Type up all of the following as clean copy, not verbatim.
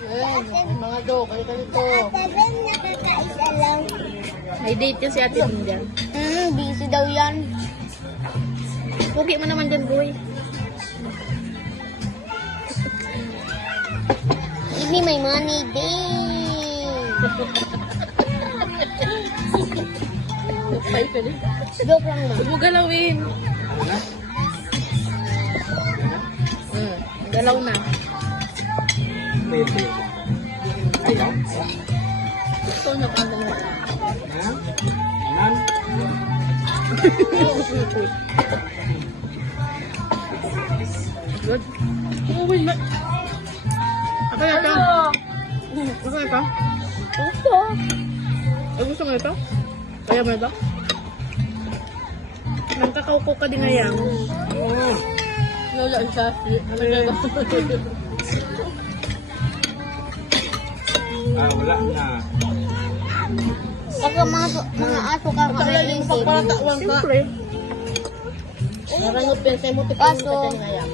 Mga do, kayo dito. Nakakaisa lang. May date yun si Ate Linda. Busy daw yan. Pugi mo naman dyan, boy. Give me my money, babe. Ay, pwede. Joke lang ba? Huwag mo galawin. Galaw na. Pwede. Ayaw. Ito na pa na. Nan? Good. Uwin ba? Ako na ito. Gusto mo ito? Gusto. Ay, gusto mo ito? Kaya mo ito? Nagkakaupo ka din ngayon. Lola, ang sabi. Wala na. Pagka mga aso ka kakaisip. Siyempre. Narangupin sa'yo mo tipin Kaso, ka din ngayon.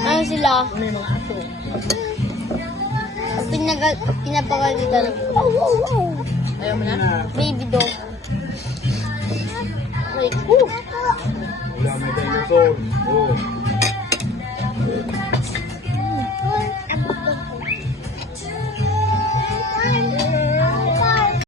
ano sila? May mga aso. Pinapagalitan. Wow, wow, wow. Ayaw mo na? Baby dog. Like, woo! Wala may dinosaur.